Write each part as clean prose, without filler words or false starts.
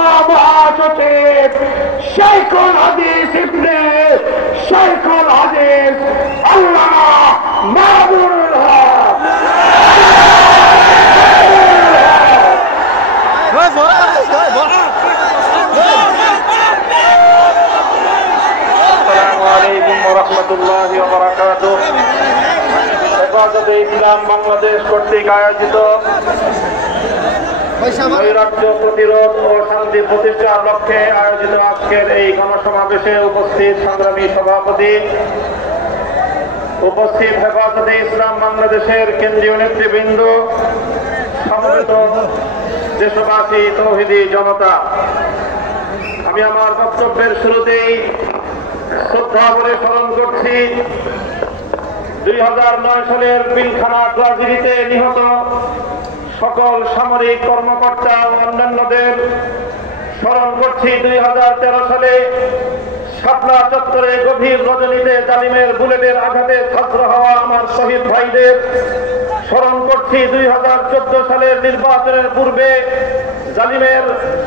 মহাসচিব শাইখুল হাদিস ইবনে শাইখুল হাদিস আল্লামা মাহবুবুল হক। আসসালামু আলাইকুম ওয়া রাহমাতুল্লাহি ওয়া বারাকাতুহু। হেফাজতে ইসলাম বাংলাদেশ কর্তৃক আয়োজিত নৈরাজ্য প্রতিরোধ ও শান্তি প্রতিষ্ঠার লক্ষ্যে আয়োজিত আজকের এই গণসমাবেশে উপস্থিত সংগ্রামী সভাপতি, উপস্থিত হেফাজতে ইসলাম বাংলাদেশের কেন্দ্রীয় নেতৃবৃন্দ, সমবেত দেশবাসী, তৌহিদি জনতা, আমি আমার বক্তব্যের শুরুতেই শ্রদ্ধা করে স্মরণ করছি 2009 সালের পিলখানা ট্রাজেডিতে নিহত সকল সামরিক কর্মকর্তা ও অন্যান্যদের। স্মরণ করছি 2013 সালে শাপলা চত্বরে গভীর রজনীতে জালিমের বুলেটের আঘাতে ছত্র হওয়া আমার শহীদ ভাইদের। স্মরণ করছি 2014 সালের নির্বাচনের পূর্বে জালিমের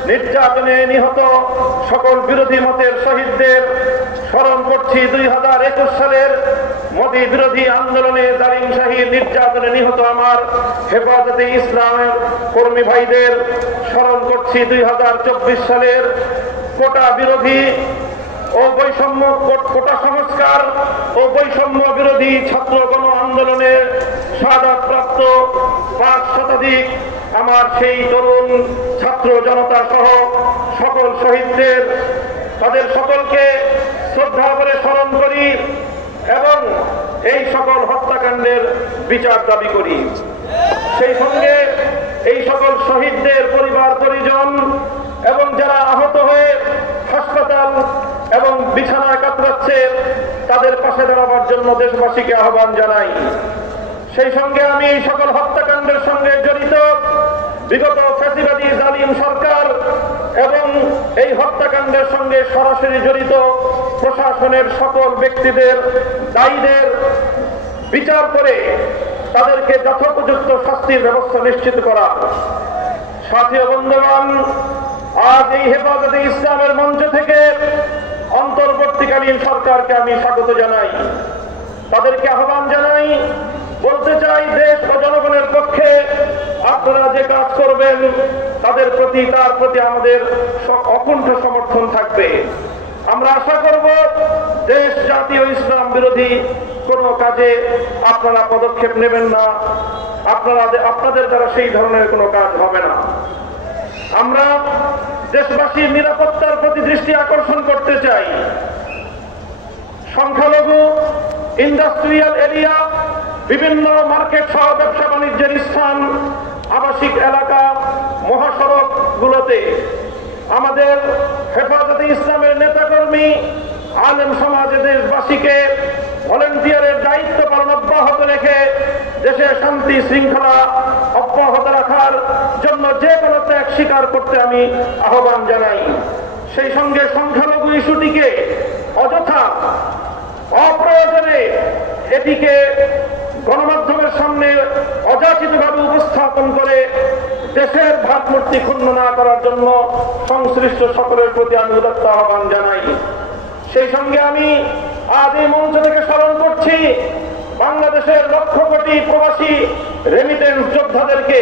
নির্যাতনে নিহত সকল বিরোধী মতের শহীদদের। স্মরণ করছি 2021 সালের মোদী বিরোধী আন্দোলনে জালিম শাহীর নির্যাতনে নিহত আমার হেফাজতে ইসলামের কর্মী ভাইদের। স্মরণ করছি 2024 সালের কোটা বিরোধী ও বৈষম্য কোটা সংস্কার ও বৈষম্য বিরোধী ছাত্র গণ আন্দোলনে শাহাদাতপ্রাপ্ত 5 শতাধিক আমার সেই তরুণ ছাত্র জনতা সহ সকল শহীদদের, তাদের সকলকে শ্রদ্ধা করে স্মরণ করি এবং এই সকল হত্যাকাণ্ডের বিচার দাবি করি। সেই সঙ্গে এই সকল শহীদদের পরিবার পরিজন এবং যারা আহত হয়ে হাসপাতাল এবং বিছানায় কাতরাচ্ছে তাদের পাশে দাঁড়াবার জন্য দেশবাসীকে আহ্বান জানাই। সেই সঙ্গে আমি এই সকল হত্যাকাণ্ডের সঙ্গে জড়িত বিগত ফ্যাসিবাদী জালিম সরকার এবং এই হত্যাকাণ্ডের সঙ্গে সরাসরি জড়িত প্রশাসনের সকল ব্যক্তিদের, দায়ীদের বিচার করে তাদেরকে যথোপযুক্ত শাস্তির ব্যবস্থা নিশ্চিত করা। সাথী ও বন্ধুগণ, আজ এই হেফাজতে ইসলামের মঞ্চ থেকে অন্তর্বর্তীকালীন সরকারকে আমি স্বাগত জানাই, তাদেরকে আহ্বান জানাই, বলতে চাই দেশ ও জনগণের পক্ষে আপনারা যে কাজ করবেন তার প্রতি আমাদের অকুণ্ঠ সমর্থন থাকবে। আমরা আশা করব দেশ, জাতি ও ইসলাম বিরোধী কোনো কাজে আপনারা পদক্ষেপ নেবেন না, আপনাদের দ্বারা সেই ধরনের কোনো কাজ হবে না। আমরা দেশবাসীর নিরাপত্তার প্রতি দৃষ্টি আকর্ষণ করতে চাই। সংখ্যালঘু, ইন্ডাস্ট্রিয়াল এরিয়া, বিভিন্ন মার্কেট সহ ব্যবসা বাণিজ্যের স্থান, আবাসিক এলাকা, মহাসড়ক গুলোতে আমাদের হেফাজতে ইসলামের নেতাকর্মী, আলেম সমাজে দেশবাসীকে ভলেন্টিয়ারের দায়িত্ব পালন অব্যাহত রেখে দেশে শান্তি শৃঙ্খলা অব্যাহত রাখার জন্য যে কোনো ত্যাগ স্বীকার করতে আমি আহ্বান জানাই। সেই সঙ্গে সংখ্যালঘু ইস্যুটিকে অযথা অপ্রয়োজনে এটিকে গণমাধ্যমের সামনে অযাচিতভাবে উপস্থাপন করে দেশের ভাবমূর্তি ক্ষুণ্ণ না করার জন্য সংশ্লিষ্ট সকলের প্রতি আমি উদাত্ত আহ্বান জানাই। সেই সঙ্গে আমি আজ এই মঞ্চ থেকে স্মরণ করছি বাংলাদেশের লক্ষ কোটি প্রবাসী রেমিটেন্স যোদ্ধাদেরকে,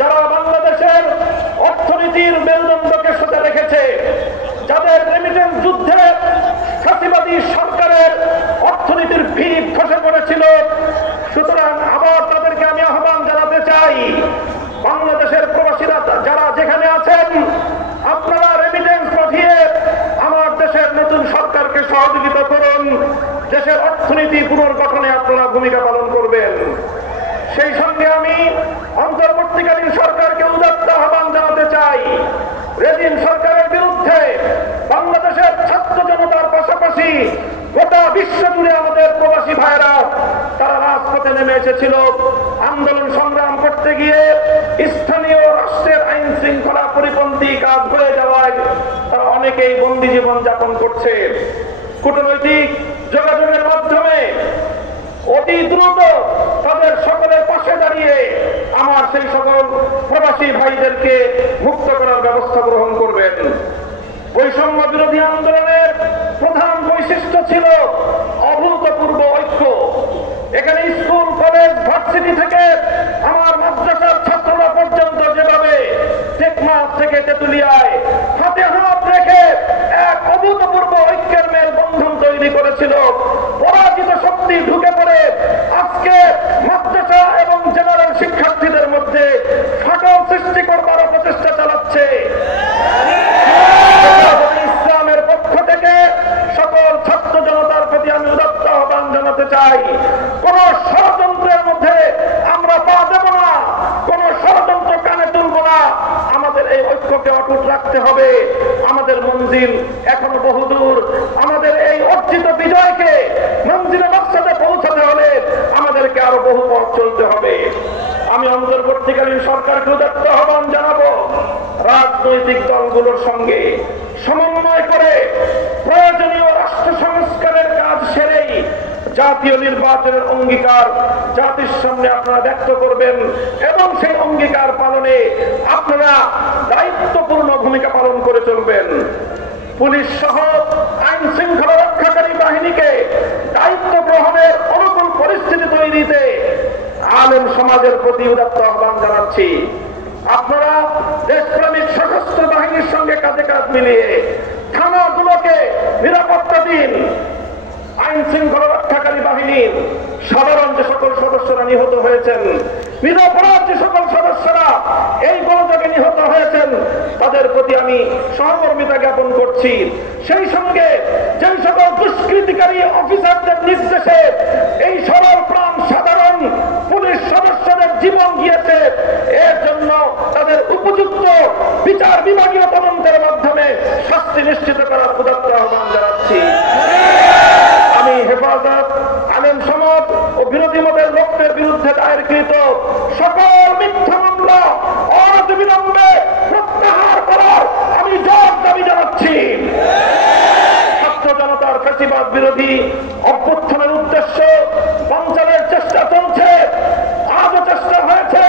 যারা বাংলাদেশের অর্থনীতির মেরুদণ্ডকে সোজা রেখেছে, যাদের রেমিটেন্স যুদ্ধে ফ্যাসিবাদী সরকারের অর্থনীতির ভিড় খসে পড়েছিল। সুতরাং আবার তাদেরকে আমি আহ্বান জানাতে চাই, বাংলাদেশের প্রবাসীরা যারা যেখানে আছেন, আপনারা রেমিটেন্স পাঠিয়ে আমার দেশের নতুন সরকারকে সহযোগিতা করুন, দেশের অর্থনীতি পুনর্গঠনে আপনারা ভূমিকা পালন করবেন। সেই সঙ্গে আমি অন্তর্বর্তীকালীন সরকারকে উদাত্ত আহ্বান জানাতে চাই, রেজিম সরকারের বিরুদ্ধে বাংলাদেশের ছাত্র জনতার পাশাপাশি গোটা বিশ্ব জুড়ে আমাদের প্রবাসী ভাইরা তারা রাজপথে নেমে এসেছিল। আন্দোলন সংগ্রাম করতে গিয়ে স্থানীয় রাষ্ট্রের আইন শৃঙ্খলা পরিপন্থী কাজ হয়ে যাওয়ায় তারা অনেকেই বন্দী জীবন যাপন করছে। কূটনৈতিক যোগাযোগের মাধ্যমে অতি দ্রুত তাদের সকলের পাশে দাঁড়িয়ে আমার সেই সকল প্রবাসী ভাইদেরকে মুক্ত করার ব্যবস্থা গ্রহণ করবেন। বৈষম্য বিরোধী আন্দোলনের প্রধান বৈশিষ্ট্য ছিল অভূতপূর্ব ঐক্য। এখানে স্কুল, কলেজ, ভার্সিটি থেকে আমার মাদ্রাসার ছাত্ররা পর্যন্ত যেভাবে টেকনাফ থেকে তেতুলিয়ায় হাতে হাত রেখে এক অভূতপূর্ব ঐক্যের মেল বন্ধন তৈরি করেছিল, পরাজিত শক্তি ঢুকে পড়ে আজকে মাদ্রাসা এবং জেনারেল শিক্ষার্থীদের মধ্যে ফাটল সৃষ্টি করবার প্রচেষ্টা চালাচ্ছে। ইসলামের পক্ষ থেকে সকল ছাত্র জনতার প্রতি আমি উদাত্ত আহ্বান জানাতে চাই, কোন ষড়যন্ত্রের মধ্যে আমরা পা দেব না, কোন ষড়যন্ত্র কানে তুলব না। আমাদের এই ঐক্যকে অটুট রাখতে হবে। আমাদের মঞ্জিল এখনো বহুদূর। আমাদের এই অর্জিত বিজয়কে মঞ্জিলে মাকসাদে পৌঁছাতে হলে আমাদেরকে আরো বহু পথ চলতে হবে। আমি অন্তর্বর্তীকালীন সরকারকে উদাত্ত আহ্বান জানাবো, রাজনৈতিক দলগুলোর সঙ্গে সমন্বয় করে প্রয়োজনীয় রাষ্ট্র সংস্কারের কাজ সেরেই জাতীয় নির্বাচনের অঙ্গীকার জাতির সামনে আপনারা ব্যক্ত করবেন এবং সেই অঙ্গীকার পালনে আপনারা দায়িত্বপূর্ণ ভূমিকা পালন করে চলবেন। পুলিশ সহ আইন শৃঙ্খলা রক্ষাকারী বাহিনীকে দায়িত্ব গ্রহণের অনুকূল পরিস্থিতি তৈরিতে আলেম সমাজের প্রতি উদাত্ত আহ্বান জানাচ্ছি। আপনারা দেশপ্রেমিক সশস্ত্র বাহিনীর সঙ্গে কাঁধে কাঁধ মিলিয়ে থানাগুলোকে নিরাপত্তা দিন। আইন শৃঙ্খলা রক্ষাকারী বাহিনীর সাধারণ যে সকল সদস্যরা নিহত হয়েছেন, নিরপরাধ যে সকল সদস্যরা এই গোলযোগে নিহত হয়েছেন, তাদের প্রতি আমি সহমর্মিতা জ্ঞাপন করছি। সেই সঙ্গে যে সকল দুষ্কৃতিকারী অফিসারদের নির্দেশে এই সরল প্রাণ সাধারণ পুলিশ সদস্যদের জীবন গিয়েছে, এর জন্য তাদের উপযুক্ত বিচার বিভাগীয় তদন্তের মাধ্যমে শাস্তি নিশ্চিত করার উদাত্ত আহ্বান জানাচ্ছি। আমি হেফাজত, আলেম সমাজ ও বিরোধী মতের লোকদের বিরুদ্ধে দায়েরকৃত সকল মিথ্যা মামলা অনতিবিলম্বে প্রত্যাহার করার আমি জোর দাবি জানাচ্ছি। ছাত্র জনতার ফ্যাসিবাদ বিরোধী অভ্যুত্থানের উদ্দেশ্য বানচালের চেষ্টা চলছে, আজও চেষ্টা হয়েছে।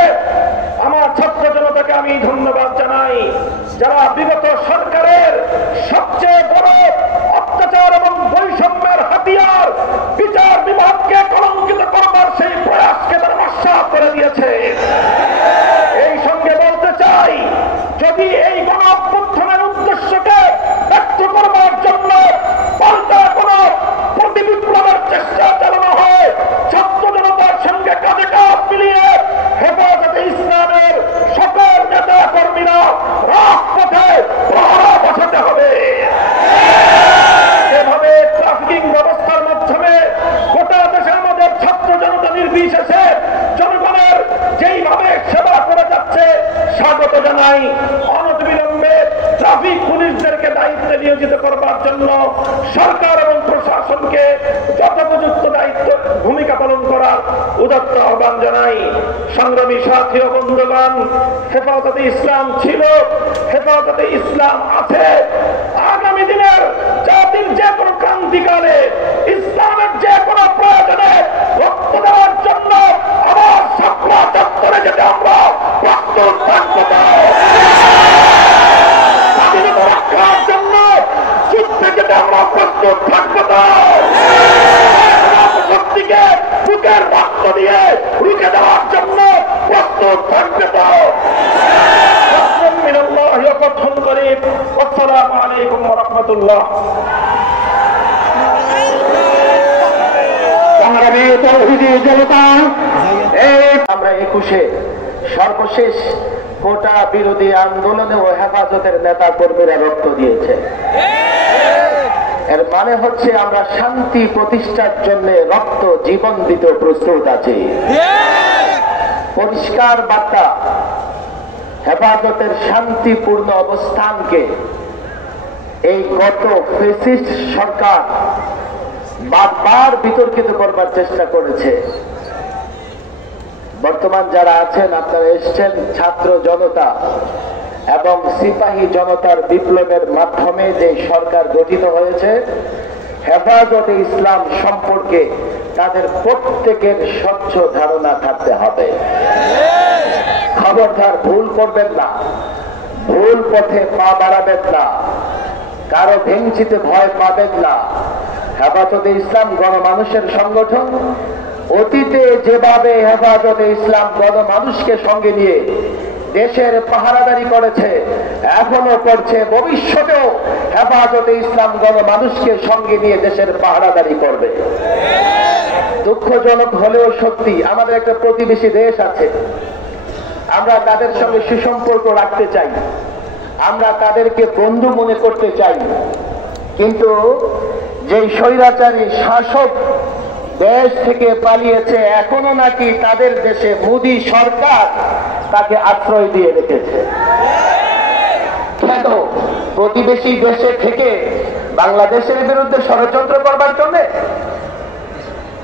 আমার ছাত্র জনতাকে আমি ধন্যবাদ জানাই, যারা বিগত সরকারের সবচেয়ে বড় অত্যাচার এবং বৈষম্যের হাতিয়ার বিচার বিভাগকে কলঙ্কিত করবার সেই প্রয়াসকে তারা নস্যাৎ করে দিয়েছে। এই সঙ্গে বলতে চাই, যদি এই গণ অভ্যুত্থানের উদ্দেশ্যকে ব্যক্ত করবার জন্য পাল্টা কোন প্রতিবিপ্লবের চেষ্টা চালানো হয়, ছাত্র জনতার সঙ্গে কাঁধে কাঁধ মিলিয়ে হেফাজতে ইসলামের সকল নেতা কর্মীরা রাজপথে প্রহরা বসাতে হবে। এভাবে ট্রাফিকিং ব্যবস্থার মাধ্যমে গোটা দেশে আমাদের ছাত্র জনতা নির্বিশেষে জনগণের যেইভাবে সেবা করে যাচ্ছে স্বাগত জানাই। অনতিবিলম্বে ট্রাফিক পুলিশদেরকে দায়িত্বে নিয়োজিত করবার জন্য সরকার এবং প্রশাসনকে যথোপযুক্ত দায়িত্ব ভূমিকা পালন করার উদাত্ত আহ্বান জানাই। সংগ্রামী সাথী ও বন্ধুগণ, হেফাজতে ইসলাম ছিল, হেফাজতে ইসলাম আছে। আগামী দিনের জাতির যে কোনো ক্রান্তিকালে ইসলামের যে কোনো প্রয়োজনে রক্ত দেওয়ার জন্য আবার সাকরা চত্বরে যেতে আমরা প্রস্তুত থাকবো। স্বাধীনতা রক্ষার জন্য যুদ্ধে যেতে আমরা প্রস্তুত থাকবো। শক্তিকে বুকের রক্ত দিয়ে রুখে দেওয়ার জন্য প্রস্তুত থাকবো। গঠন করি। আসসালামু আলাইকুম ওয়া রাহমাতুল্লাহ। আমরা 21-এ সর্বশেষ কোটা বিরোধী আন্দোলনে ও হেফাজতের নেতা কর্মীরা রক্ত দিয়েছে। এর মানে হচ্ছে আমরা শান্তি প্রতিষ্ঠার জন্য রক্ত জীবন দিতে প্রস্তুত আছি। পরিষ্কার বার্তা, হেফাজতের শান্তিপূর্ণ অবস্থানকে এই গত ফ্যাসিস্ট সরকার বারবার বিতর্কিত করবার চেষ্টা করেছে। বর্তমান যারা আছেন, আপনারা এসছেন ছাত্র জনতা এবং সিপাহী জনতার বিপ্লবের মাধ্যমে যে সরকার গঠিত হয়েছে, হেফাজতে ইসলাম সম্পর্কে তাদের প্রত্যেকের স্বচ্ছ ধারণা থাকতে হবে। খবরদার ভুল করবেন না, ভুল পথে পা বাড়াবেন না, কারো ভেঙচিতে ভয় পাবেন না। হেফাজতে ইসলাম গণমানুষের সংগঠন অতীতে যেভাবে হেফাজতে ইসলাম গণমানুষকে সঙ্গে নিয়ে দেশের পাহারাদারি করেছে, এখনো করছে, ভবিষ্যতেও হেফাজতে ইসলাম গণমানুষকে সঙ্গে নিয়ে দেশের পাহারাদারি করবে। দুঃখজনক হলেও সত্যি, আমাদের একটা প্রতিবেশী দেশ আছে, আমরা তাদের সঙ্গে সুসম্পর্ক রাখতে চাই, আমরা তাদেরকে বন্ধু মনে করতে চাই, কিন্তু যে স্বৈরাচারী শাসক দেশ থেকে পালিয়েছে, এখনো নাকি তাদের দেশে মোদী সরকার তাকে আশ্রয় দিয়ে রেখেছে। কেন? প্রতিবেশী দেশে থেকে বাংলাদেশের বিরুদ্ধে ষড়যন্ত্র করবার জন্য।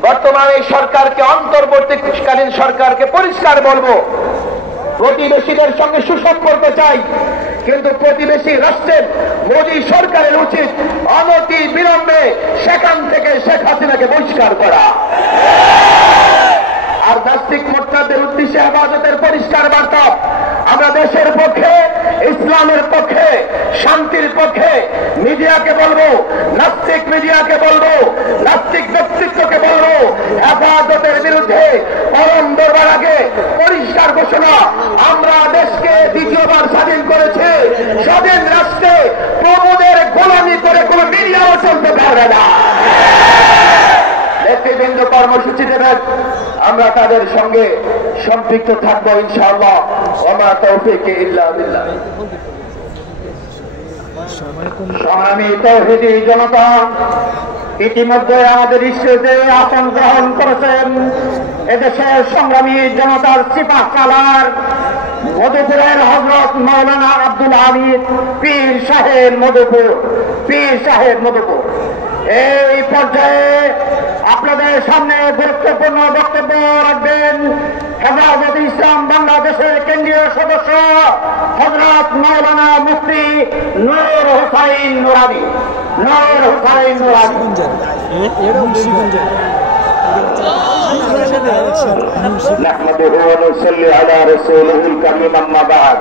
বর্তমানে সরকারকে, অন্তর্বর্তীকালীন সরকারকে পরিষ্কার বলবো, প্রতিবেশীদের সঙ্গে সুসম্পর্ক চাই, কিন্তু প্রতিবেশী রাষ্ট্রের মোদী সরকারের উচিত অনতি বিলম্বে সেখান থেকে শেখ হাসিনাকে বহিষ্কার করা। আর নাস্তিক মোর্চাদের উদ্দেশ্যে হেফাজতের পরিষ্কার বার্তা, আমরা দেশের পক্ষে, ইসলামের পক্ষে, শান্তির পক্ষে। মিডিয়াকে বলবো, নাস্তিক মিডিয়াকে বলবো, নাস্তিক ব্যক্তিত্বকে বলবো, হেফাজতের বিরুদ্ধে পরম দরবার আগে পরিষ্কার ঘোষণা, আমরা দেশকে দ্বিতীয়বার স্বাধীন করেছে, স্বাধীন রাষ্ট্রে প্রমোদের গোলামি করে কোন মিডিয়াও চলতে পারবে না। নেতৃবৃন্দ কর্মসূচি দেবেন, আমরা তাদের সঙ্গে সম্পৃক্ত থাকবো ইনশাআল্লাহ। ওমা তৌফিক ইল্লা বিল্লাহ। সংগ্রামী তৌহিদি জনতা, ইতিমধ্যে আমাদের স্টেজে আসন গ্রহণ করেছেন এদেশের সংগ্রামী জনতার সিপাহ সালার, মধুপুরের হযরত মাওলানা আব্দুল হামিদ পীর সাহেব মধুপুর, পীর সাহেব মধুপুর। এই পর্যায়ে আপনাদের সামনে গুরুত্বপূর্ণ বক্তব্য রাখবেন হেফাজতে ইসলাম বাংলাদেশের কেন্দ্রীয় সদস্য হযরত মাওলানা মুফতি নূর হোসাইন নুরানী। নূর হোসাইন নুরানী। نحمده ونصلي على رسوله الكريم أما بعد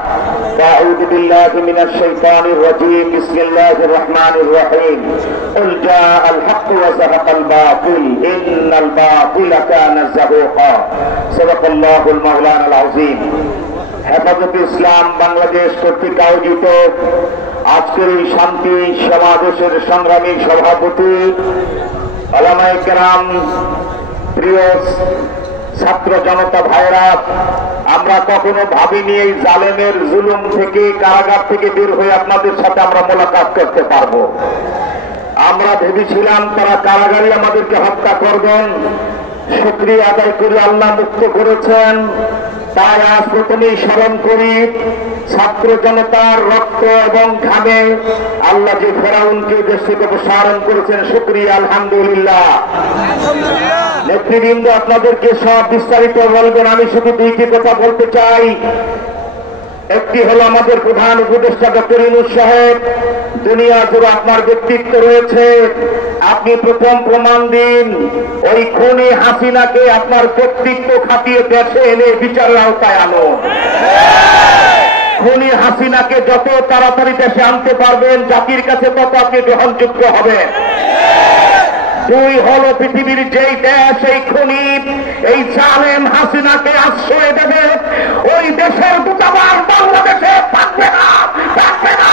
فأعوذ بالله من الشيطان الرجيم بسم الله الرحمن الرحيم قل جاء الحق وزهق الباطل إن الباطل كان زهوقا صدق الله المولانا العظيم। হেফাজতে ইসলাম বাংলাদেশ কর্তৃক আয়োজিত আজকের এই শান্তি সমাবেশের সংগ্রামী সভাপতি, উলামায়ে কেরাম, প্রিয় ছাত্র জনতা ভাইরা, আমরা কখনো ভাবিনি এই জালেমের জুলুম থেকে, কারাগার থেকে বের হয়ে আপনাদের সাথে আমরা মোলাকাত করতে পারবো। আমরা ভেবেছিলাম তারা কারাগারে আমাদেরকে হত্যা করবেন, শুকরিয়া আদায় করে আল্লাহ মুক্ত করেছেন। তাই আজ প্রথমেই স্মরণ করি, ছাত্র জনতার রক্ত এবং ঘামে আল্লাহ যে ফেরাউনকে দেশ থেকে অপসারণ করেছেন, শুকরিয়া আলহামদুলিল্লাহ। নেতৃবৃন্দ আপনাদেরকে সব বিস্তারিত বলবেন, আমি শুধু দুইটি কথা বলতে চাই। একটি হলো আমাদের প্রধান উপদেষ্টা ডক্টর ইউনূস সাহেব, দুনিয়া জুড়ে আপনার ব্যক্তিত্ব রয়েছে, আপনি প্রথম প্রমাণ দিন। ওই খুনি হাসিনাকে আপনার ব্যক্তিত্ব খাটিয়ে দেশে এনে বিচারের আওতায় আনুন। খুনি হাসিনাকে যত তাড়াতাড়ি দেশে আনতে পারবেন, জাতির কাছে তত আপনি গ্রহণযোগ্য হবেন। দুই হলো, পৃথিবীর যেই দেশ এই খুনি, এই জালেম হাসিনাকে আশ্রয় দেবে, ওই দেশের দূতাবাস বাংলাদেশে থাকবে না, থাকবে না।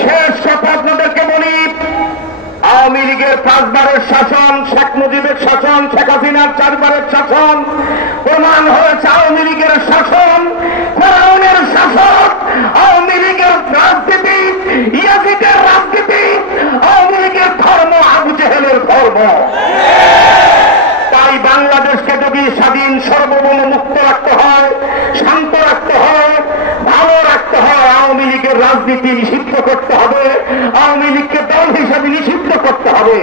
শেষ কথা আপনাদেরকে বলি, আওয়ামী লীগের 5 বারের শাসন, শেখ মুজিবের শাসন, শেখ হাসিনার 4 বারের শাসন প্রমাণ হয়েছে আওয়ামী লীগের শাসন, ফেরাউনের শাসন, আওয়ামী লীগের রাজনীতি, ইয়াজিদের রাজনীতি, আওয়ামী লীগের ধর্ম আবু জেহেলের ধর্ম। তাই বাংলাদেশকে যদি স্বাধীন, সার্বভৌম, মুক্ত রাখতে হয়, শান্ত রাখতে হয়, ভালো রাখতে হয়, আওয়ামী লীগের রাজনীতি নিষিদ্ধ করতে হবে, আওয়ামী লীগকে দল হিসাবে নিষিদ্ধ করতে হবে।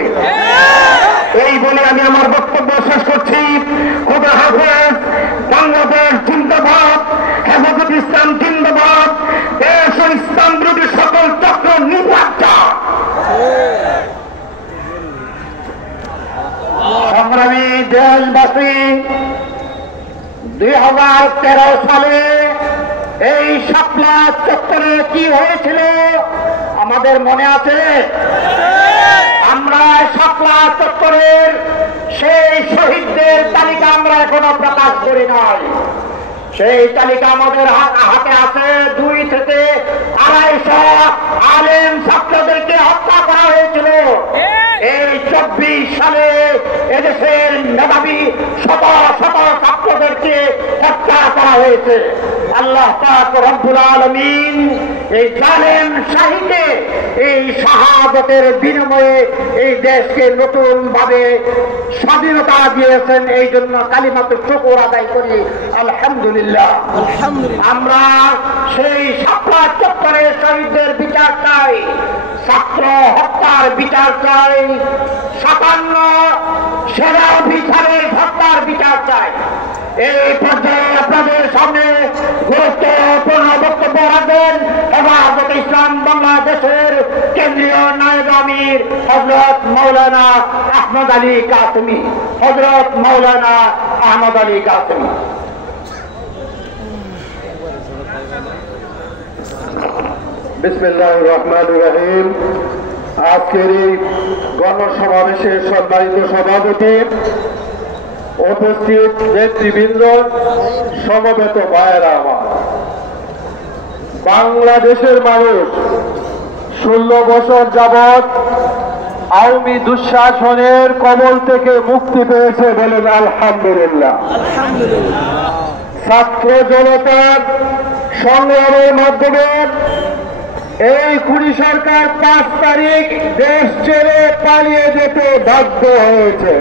এই বলে আমি আমার বক্তব্য শেষ করছি। খোদা হাফেজ। বাংলাদেশ দেশবাসী, 2013 সালে এই শাপলা চত্বরে কি হয়েছিল আমাদের মনে আছে? আমরা শাপলা চত্বরের সেই শহীদদের তালিকা আমরা এখনো প্রকাশ করি নাই। সেই তালিকা আমাদের হাতে আছে। 2 থেকে 250 আলেম ছাত্রদেরকে হত্যা করা হয়েছিল। এই 24 সালে এদেশের মেধাবী শত শত ছাত্রদেরকে হত্যা করা হয়েছে। আল্লাহ পাক রব্বুল আলামিন এই জালেম শাহীকে এই শাহাদাতের বিনিময়ে এই দেশকে নতুন ভাবে স্বাধীনতা দিয়েছেন। এই জন্য কালিমাতুল শুকর আদায় করি আলহামদুলিল্লাহ। আমরা সেই শাপলা চত্বরে শহীদদের বিচার চাই, ছাত্র হত্যার বিচার চাই, 57 সেনা অফিসারের হত্যার বিচার চাই। এই পর্যায়ে আপনাদের সামনে গুরুত্বপূর্ণ বক্তব্য রাখবেন হেফাজতে ইসলাম বাংলাদেশের কেন্দ্রীয় নায়েব আমির হযরত মাওলানা আহমদ আলী কাসেমী। হযরত মাওলানা আহমদ আলী কাসেমী। বিসমিল্লাহির রহমানির রহিম। আজকের এই গণসমাবেশের সম্মানিত সভাপতি, উপস্থিত নেতৃবৃন্দ, সমবেত ভাইয়েরা আমার, বাংলাদেশের মানুষ 16 বছর যাবৎ আওয়ামী দুঃশাসনের কবল থেকে মুক্তি পেয়েছে, বলেন আলহামদুলিল্লাহ। ছাত্র জনতার সংগ্রামের মাধ্যমে এই খুনি সরকার 5 তারিখ দেশ ছেড়ে পালিয়ে যেতে বাধ্য হয়েছে।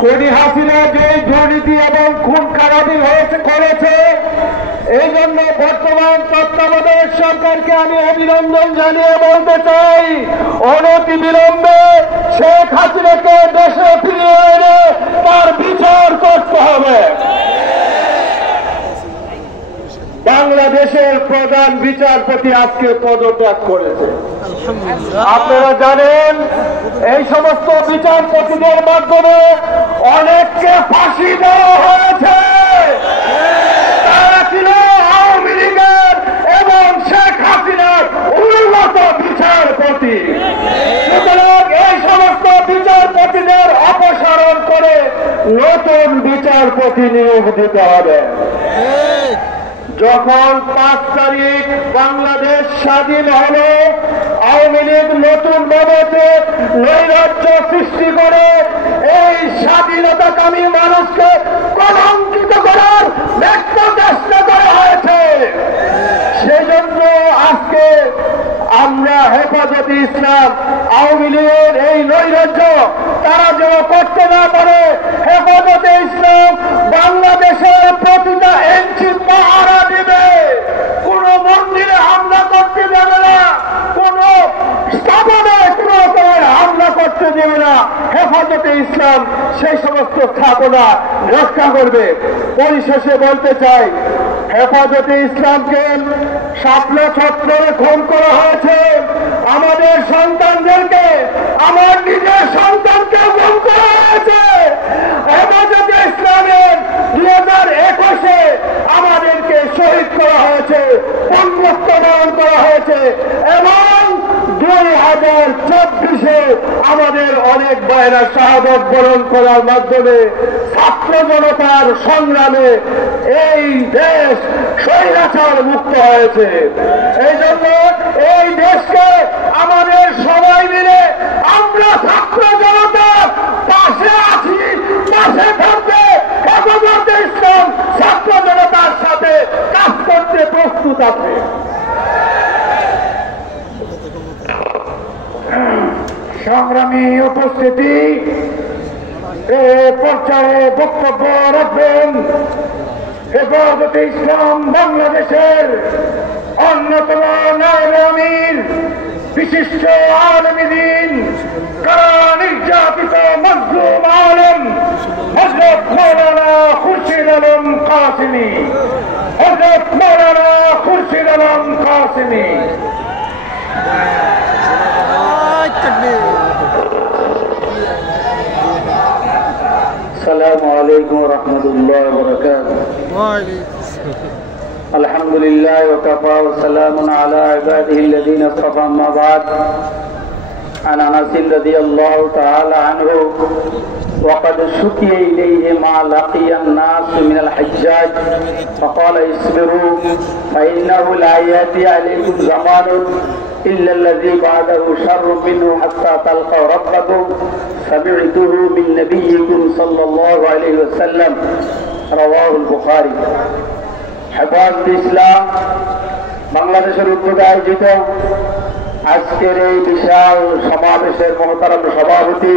খুনি হাসিনা যে দুর্নীতি এবং খুন খারাপি করেছে, এই জন্য বর্তমান তত্ত্বাবধায়ক সরকারকে আমি অভিনন্দন জানিয়ে বলতে চাই, অনতি বিলম্বে শেখ হাসিনাকে দেশে ফিরিয়ে এনে তার বিচার করতে হবে। বাংলাদেশের প্রধান বিচারপতি আজকে পদত্যাগ করেছে। আপনারা জানেন এই সমস্ত বিচারপতিদের মাধ্যমে অনেককে ফাঁসি দেওয়া হয়েছে। তারা ছিল আওয়ামী লীগের এবং শেখ হাসিনার উন্নত বিচারপতি। সুতরাং এই সমস্ত বিচারপতিদের অপসারণ করে নতুন বিচারপতি নিয়োগ দিতে হবে। যখন 5 তারিখ বাংলাদেশ স্বাধীন হলো, আওয়ামী লীগ নতুন ভাবে নৈরাজ্য সৃষ্টি করে এই স্বাধীনতাকামী মানুষকে কলঙ্কিত করার ব্যর্থ চেষ্টা করা হয়েছে। সেই জন্য আজকে আমরা হেফাজতে ইসলাম আওয়ামী লীগের এই নৈরাজ্য তারা যেন করতে না পারে, হেফাজতে ইসলাম বাংলাদেশের প্রতিটা ইঞ্চি পাহারা দিবে। কোন মন্দিরে হামলা করতে দেবে না, কোন স্থাপনায় কোন রকমের হামলা করতে দেবে না। হেফাজতে ইসলাম সেই সমস্ত স্থাপনা রক্ষা করবে। পরিশেষে বলতে চাই, হেফাজতে ইসলামকে শাপলা চত্বরে খুন করা হয়েছে। আমাদের সন্তানদেরকে, আমার নিজের সন্তানকে খুন করা হয়েছে। হেফাজতে ইসলামের 2021-এ আমাদেরকে শহীদ করা হয়েছে, পুনরুত্থান করা হয়েছে এবং 2024-এ আমাদের অনেক ভাইয়েরা শাহাদাত বরণ করার মাধ্যমে ছাত্র জনতার সংগ্রামে এই দেশ স্বৈরাচার মুক্ত হয়েছে। এই জন্য এই দেশকে আমাদের সবাই মিলে আমরা ছাত্র জনতার পাশে আছি, পাশে থাকবে। হেফাজতে ইসলাম ছাত্র জনতার সাথে কাজ করতে প্রস্তুত আছে। সংগ্রামী উপস্থিতি, এ পর্যায়ে বক্তব্য রাখবেন হেফাজতে ইসলাম বাংলাদেশের অন্যতম নায়েবে আমির, বিশিষ্ট আলেমে দ্বীন, কারা নির্যাতিত মজলুম আলেম হযরত মাওলানা খুরশিদ আলম কাসেমী। হযরত মাওলানা খুরশিদ আলম কাসেমী। السلام عليكم ورحمة الله وبركاته. الحمد لله وكفى وسلام على عباده الذين اصطفى. أما بعد، عن أنس رضي الله تعالى عنه وقد شكي إليه ما لقي الناس من الحجاج فقال اصبروا فإنه لا يأتي عليكم زمان إلا الذي بعده شر منه حتى تلقوا ربكم سمعته من نبيكم صلى الله عليه وسلم. رواه البخاري. হেফাজত ইসলাম বাংলাদেশের উদ্যোগে আয়োজিত আজকের এই বিশাল সমাবেশের মহতারাম সভাপতি,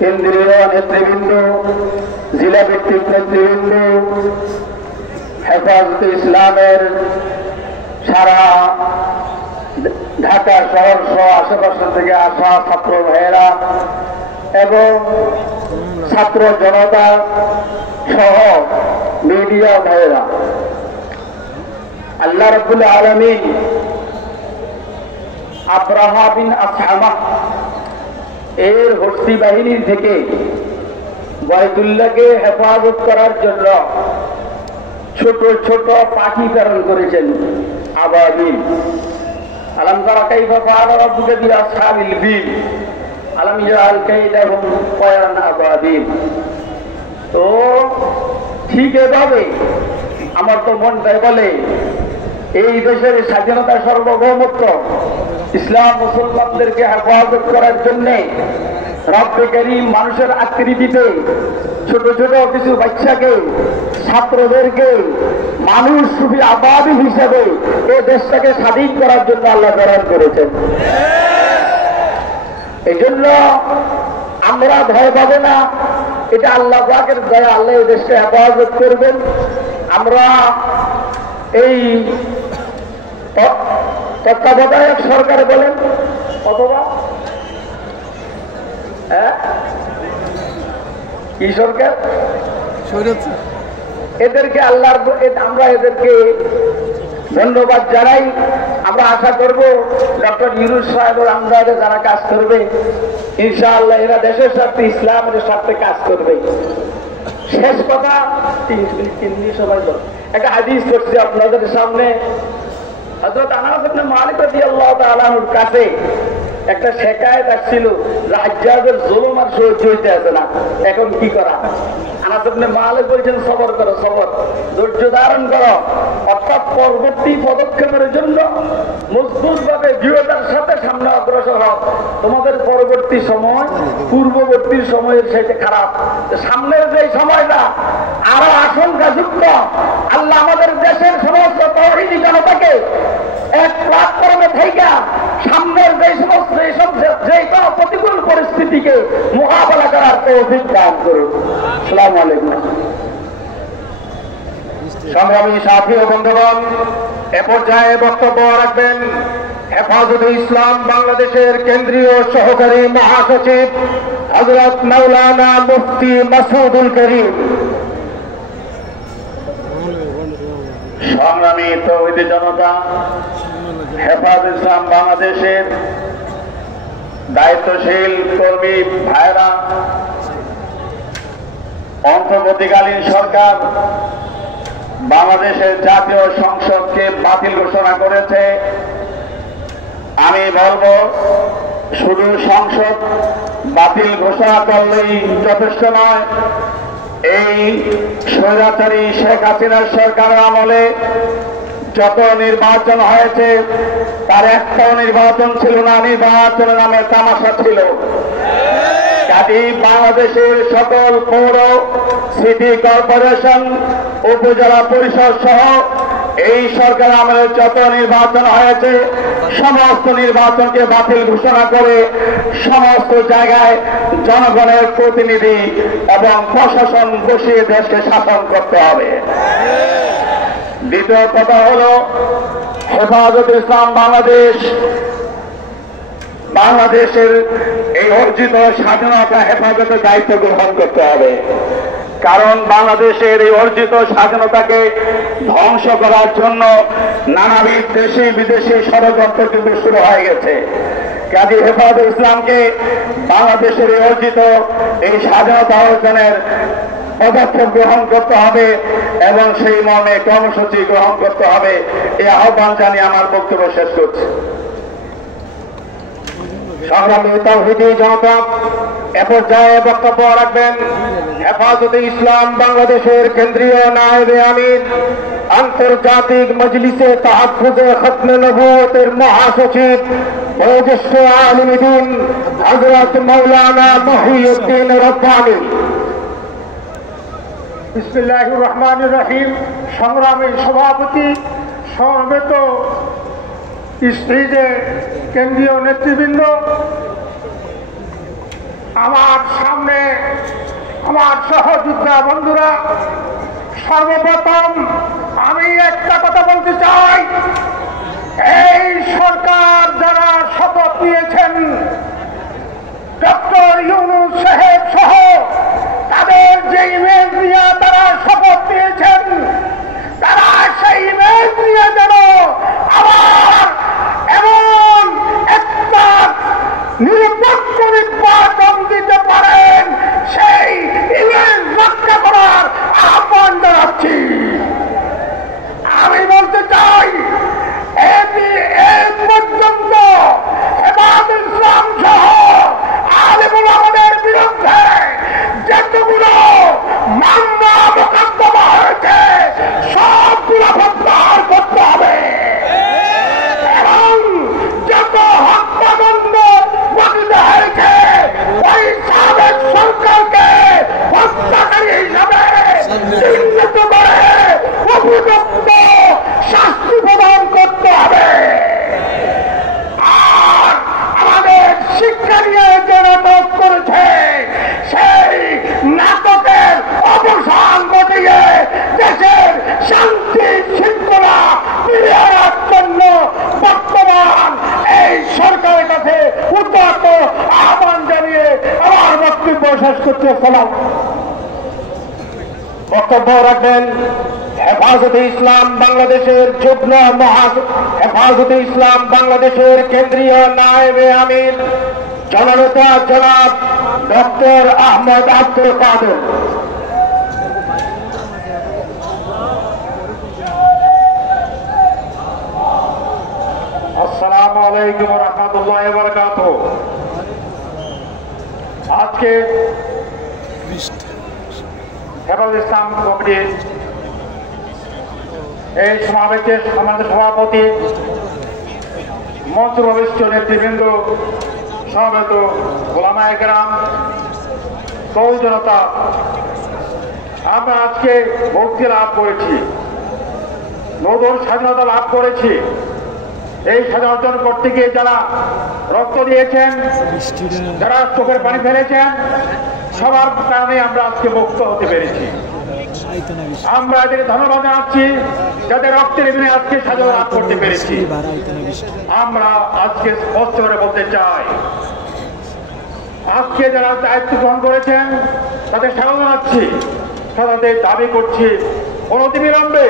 কেন্দ্রীয় নেতৃবৃন্দ, জেলা ভিত্তিক নেতৃবৃন্দ, হেফাজত ইসলামের সারা ঢাকা শহর সহ আশেপাশে থেকে আসা ছাত্র ভাইয়েরা এবং ছাত্র জনতা সহ মিডিয়া ভাইয়েরা, আল্লাহ রাব্বুল আলামিন আবরাহা বিন আসহামা এর হস্তি বাহিনীর থেকে বাইতুল্লাহকে হেফাজত করার জন্য ছোট ছোট পাখি প্রেরণ করেছেন, আবাবিল। আলাম তারা কাইফা ফাআলা রাব্বুকা বিআসহাবিল ফিল আলাম ইয়াল কাইদাহুম ফায়ারান আবাবিল। তো ঠিক এভাবে আমার তো মনটাই বলে এই দেশের স্বাধীনতা, সার্বভৌমত্ব, ইসলাম মুসলমানদেরকে হেফাজত করার জন্যে রব্বে কারীম মানুষের আকৃতিতে ছোট ছোট কিছু বাচ্চাকে, ছাত্রদেরকে মানুষ রূপী আবাদি হিসাবে এই দেশটাকে স্বাধীন করার জন্য আল্লাহ প্রেরণ করেছেন। এই জন্য আমরা ভয় পাবো না, এটা আল্লাহ পাকের দয়া, আল্লাহ এই দেশকে হেফাজত করবেন। আমরা এই তত্ত্বাবধায়ক সরকার বলেন অথবা কি সরকার, এদেরকে আল্লাহর, আমরা এদেরকে ধন্যবাদ জানাই। আমরা আশা করব ডক্টর ইউনূস সাহেব আমরা যারা কাজ করবে ইনশাআল্লাহ এরা দেশের স্বার্থে, ইসলামের স্বার্থে কাজ করবে। শেষ কথা, 3 মিনিট সময় ধর একটা হাদিস করছি আপনাদের সামনে। হযরত আনাস ইবনে মালিক রাদিয়াল্লাহু তাআলা আনহুর কাছে একটা শিকায়েত আসছিল, হাজ্জাজের জুলুম আর সহ্য হইতে আছে না, এখন কি করা। আনাস ইবনে মালিক বলেছেন সবর করো, সবর, ধৈর্য ধারণ করো, অর্থাৎ পরবর্তী পদক্ষেপের জন্য মজবুতভাবে দৃঢ়তার সাথে সামনে অগ্রসর হও। তোমাদের পরবর্তী সময় পূর্ববর্তী সময়ের সাথে খারাপ, সামনের যে সময়টা আরো আশঙ্কাযুক্ত। আল্লাহ আমাদের দেশের সমস্ত তাওহীদি জনতাকে এক প্ল্যাটফর্মে থেকে সামনের যে সমস্ত যে কোনো প্রতিকূল পরিস্থিতিকে মোকাবেলা করার তৌফিক দান করুন। আসসালামু আলাইকুম। সংগ্রামী সাথী ও বন্ধুগণ, এ পর্যায়ে বক্তব্য রাখবেন হেফাজতে ইসলাম বাংলাদেশের কেন্দ্রীয় সহকারী মহাসচিব হযরত মাওলানা মুফতি মাসউদুল করিম। সংগ্রামী তাওহীদি জনতা, হেফাজতে ইসলাম বাংলাদেশের দায়িত্বশীল কর্মী ভাইরা, অন্তর্বর্তীকালীন সরকার বাংলাদেশের জাতীয় সংসদকে বাতিল ঘোষণা করেছে। আমি বলবো শুধু সংসদ বাতিল ঘোষণা করলেই যথেষ্ট নয়। এই স্বৈরাচারী শেখ হাসিনার সরকারের আমলে যত নির্বাচন হয়েছে তার একটাও নির্বাচন ছিল না, নির্বাচনের নামে তামাশা ছিল। কাজেই বাংলাদেশের সকল পৌর, সিটি কর্পোরেশন, উপজেলা পরিষদ সহ এই সরকার আমলে যত নির্বাচন হয়েছে সমস্ত নির্বাচনকে বাতিল ঘোষণা করে সমস্ত জায়গায় জনগণের প্রতিনিধি এবং প্রশাসন বসিয়ে দেশকে শাসন করতে হবে। দ্বিতীয় কথা হলো হেফাজতে ইসলাম বাংলাদেশের এই অর্জিত স্বাধীনতা হেফাজতের দায়িত্ব গ্রহণ করতে হবে। কারণ বাংলাদেশের এই অর্জিত স্বাধীনতাকে ধ্বংস করার জন্য নানাবিধ দেশি বিদেশি ষড়যন্ত্র কিন্তু শুরু হয়ে গেছে। কাজী হেফাজতে ইসলামকে বাংলাদেশের অর্জিত এই স্বাধীনতা অর্জনের পদক্ষেপ গ্রহণ করতে হবে এবং সেই মর্মে কর্মসূচি গ্রহণ করতে হবে, এই আহ্বান জানিয়ে আমার বক্তব্য শেষ করছি। সংগ্রামী তাওহীদি জনতা, এ পর্যায়ে বক্তব্য রাখবেন হেফাজতে ইসলাম বাংলাদেশের কেন্দ্রীয় নায়েবে আমির, আন্তর্জাতিক মজলিসে তাহাফুজে খতমে নবুয়তের মহাসচিব, বয়োজ্যেষ্ঠ আলিম দ্বীন হযরত মাওলানা মহিউদ্দিন রব্বানী। বিসমিল্লাহির রহমানির রহিম। সংগ্রামী সভাপতি, সমবেত স্ত্রীদের কেন্দ্রীয় নেতৃবৃন্দ, আমার সামনে আমার সহযোদ্ধা বন্ধুরা, সর্বপ্রথম আমি একটা কথা বলতে চাই। এই সরকার যারা শপথ নিয়েছেন, ডক্টর ইউনূস সাহেব সহ তাদের যে ইমেজ নিয়ে তারা শপথ নিয়েছেন, তারা সেই ইমেজ নিয়ে যেন আবার এমন একটা নিরপেক্ষ নির্বাচন দিতে পারেন, সেই ইমেজ রক্ষা করার আহ্বান জানাচ্ছি। আমি বলতে চাই, এই পর্যন্ত হেফাজতে ইসলাম সহ আলেমুল আমাদের বিরুদ্ধে যতগুলো মামলা মোকদ্দমা হয়েছে সবগুলো প্রত্যাহার করতে হবে এবং যত হত্যাকাণ্ড গঠিত হয়েছে ওই সাবেক সরকারকে হত্যাকারী হিসাবে চিহ্নিত করে উপযুক্ত শাস্তি প্রদান করতে হবে। আর আমাদের শিক্ষা নিয়ে যে নাটক করেছে, সেই নাটকের অবসান ঘটিয়ে দেশের শান্তি শৃঙ্খলা ফিরিয়ে আনার জন্য বর্তমান এই সরকারের কাছে উদ্যত আহ্বান জানিয়ে আমার বক্তব্য শেষ করতে সালাম। বক্তব্য রাখবেন হেফাজতে ইসলাম বাংলাদেশের যুগ্ম হেফাজতে ইসলাম বাংলাদেশের কেন্দ্রীয় নায়েবে আমির জননেতা জনাব ডক্টর আহমদ আব্দুল কাদের। আসসালামু আলাইকুম ওয়া রাহমাতুল্লাহি ওয়া বারাকাতুহু। আজকে হেফাজতে ইসলাম কমিটির এই সমাবেশের সম্মানিত সভাপতি, মঞ্চ প্রবিষ্ট নেতৃবৃন্দ, সমবেত ওলামায়ে কেরাম, তরুণ জনতা, আমরা আজকে মুক্তি লাভ করেছি, নতুন স্বাধীনতা লাভ করেছি। এই স্বাধীনতা অর্জন করতে গিয়ে যারা রক্ত দিয়েছেন, যারা চোখের পানি ফেলেছেন, সবার কারণে আমরা আজকে মুক্ত হতে পেরেছি। আমরা এদেরকে ধন্যবাদ জানাচ্ছি, যাদের রক্তের বিনিময়ে আজকে স্বাধীনতা লাভ করতে পেরেছি। আমরা আজকে স্পষ্ট করে বলতে চাই, আজকে যারা দায়িত্ব গ্রহণ করেছেন তাদের স্বাগত জানাচ্ছি, তাদের দাবি করছি অনতিবিলম্বে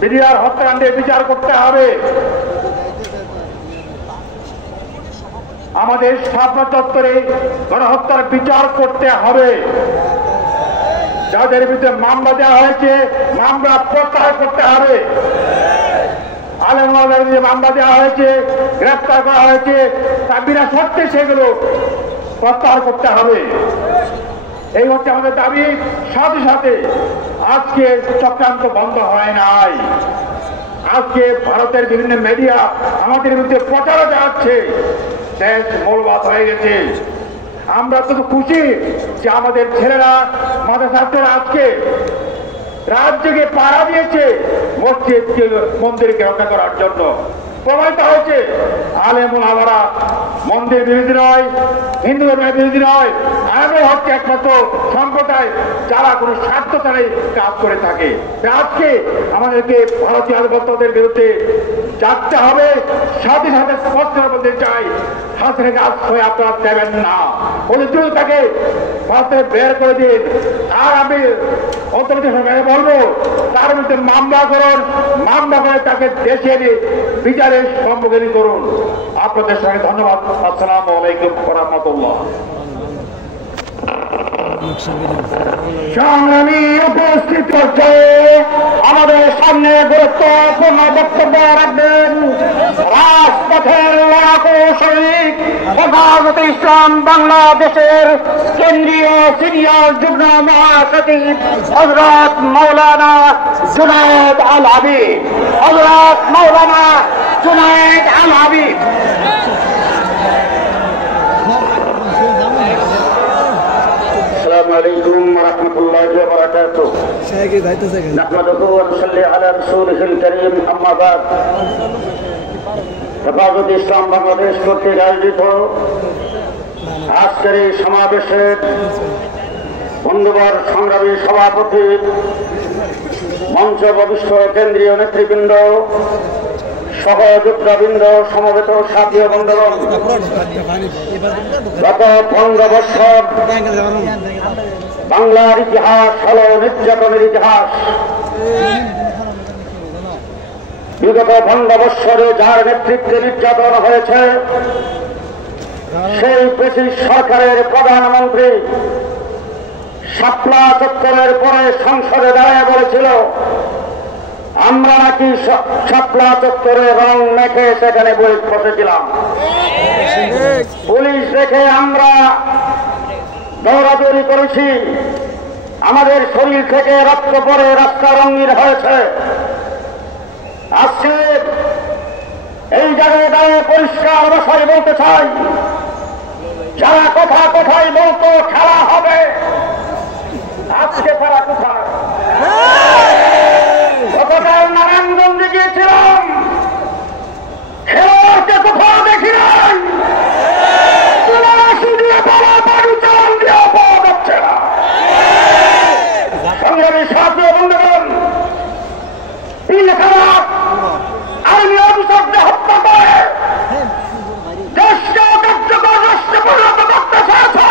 বিডিআর হত্যাকাণ্ডের বিচার করতে হবে। আমাদের শাপলা চত্বরে গণহত্যার বিচার করতে হবে। যাদের বিরুদ্ধে মামলা দেওয়া হয়েছে মামলা প্রত্যাহার করতে হবে। আলেমদের যে মামলা দেওয়া হয়েছে, গ্রেফতার করা হয়েছে, তা বিনা শর্তে সেগুলো প্রত্যাহার করতে হবে। এই হচ্ছে আমাদের দাবি। সাথে সাথে আজকে চক্রান্ত বন্ধ হয় নাই। আজকে ভারতের বিভিন্ন মিডিয়া আমাদের বিরুদ্ধে প্রচারও চালাচ্ছে, দেশ মৌলবাদ হয়ে গেছে। আমরা তো খুশি যে আমাদের ছেলেরা, মাদ্রাসারা আজকে রাজ্যকে পাড়া দিয়েছে মসজিদকে, মন্দিরকে রক্ষা করার জন্য। প্রমাণিত হয়েছে আলেমুল আমারা মন্দির বিরোধী নয়, হিন্দু ধর্মের বিরোধী নয়, আমরা হচ্ছে একমাত্র সম্প্রদায় যারা কোনো স্বার্থ ছাড়াই কাজ করে থাকে। আজকে আমাদেরকে ভারতীয় আধিপত্যদের বিরুদ্ধে জাগতে হবে। সাথে সাথে স্পষ্ট বলতে চাই, হাসিনাকে আশ্রয় আপনারা দেবেন না। ওদের দ্রুত তাকে ভারতে বের করে দিন। আর আমি অন্তর্বর্তী সরকারকে বলবো, তার বিরুদ্ধে মামলা করুন, মামলা করে তাকে দেশে এনে বিচারের সম্মুখীন করুন। আপনাদের সঙ্গে ধন্যবাদ। আসসালামু আলাইকুম ওয়া রাহমাতুল্লাহ। সংগ্রামী উপস্থিত হচ্ছে, আমাদের সামনে গুরুত্বপূর্ণ বক্তব্য রাখবেন রাজপথের লড়াকু সৈনিক হেফাজতে ইসলাম বাংলাদেশের কেন্দ্রীয় সিনিয়র যুগ্ম মহাসচিব হযরত মাওলানা জুনায়েদ আল হাবিব। হযরত মাওলানা জুনায়েদ আল হাবিব। السلام عليكم ورحمة الله وبركاته. نحمده ونصلي على رسوله الكريم. أما بعد, হেফাজতে ইসলাম বাংলাদেশ কর্তৃক আয়োজিত আজকের এই সমাবেশের বন্ধুবর সংগ্রামী সভাপতি, মঞ্চ উপবিষ্ট কেন্দ্রীয় নেতৃবৃন্দ, সহযোদ্ধাবৃন্দ, সমবেত সাথী বন্ধুগণ, গত 15 বছর বাংলার ইতিহাস হল নির্যাতনের ইতিহাস। বিগত 15 বছরে যার নেতৃত্বে নির্যাতন হয়েছে, সেই ব্রিটিশ সরকারের প্রধানমন্ত্রী শাপলা চত্বরের পরে সংসদে দাঁড়িয়ে বলেছিল, আমরা নাকি শাপলা চত্বরে রং মেখে সেখানে বসেছিলাম। পুলিশ দেখে আমরা দৌড়াদৌড়ি করেছি, আমাদের শরীর থেকে রক্ত পড়ে রাস্তা রঙিন হয়েছে। আজকে এই জায়গায় দাঁড়িয়ে পরিষ্কার ভাষায় বলতে চাই, যারা কোথায় বলতো খেলা হবে, আজকে তারা কোথায়? গতকাল নারায়ণগঞ্জে গিয়েছিলাম, খেলোয়াড়কে কোথাও দেখি নাই। সংগ্রামী সাথী বন্ধুগণ, আইনি অভিযোগকে হত্যা করে দেশকে কার্যকর রাষ্ট্রে পরিণত করতে চেয়েছে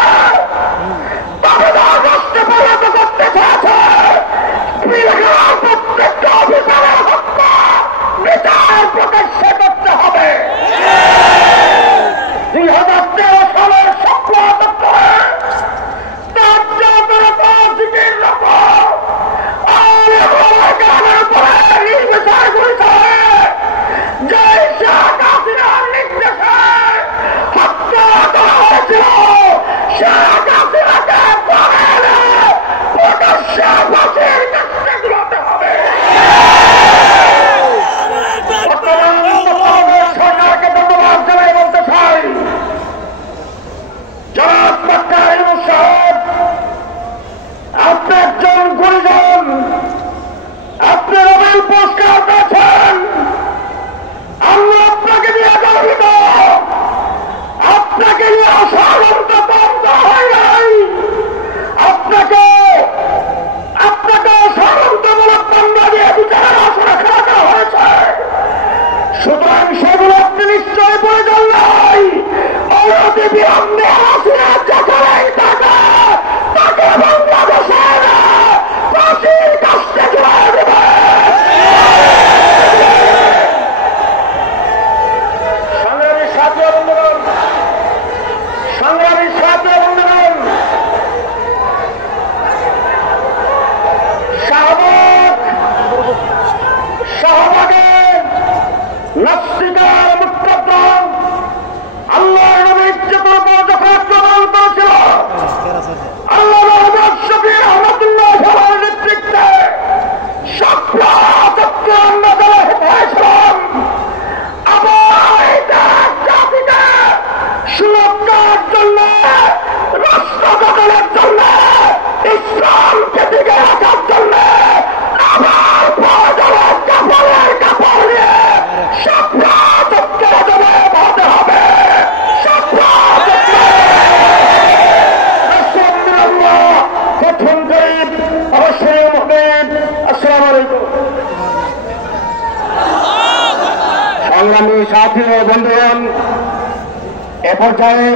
এ পর্যায়ে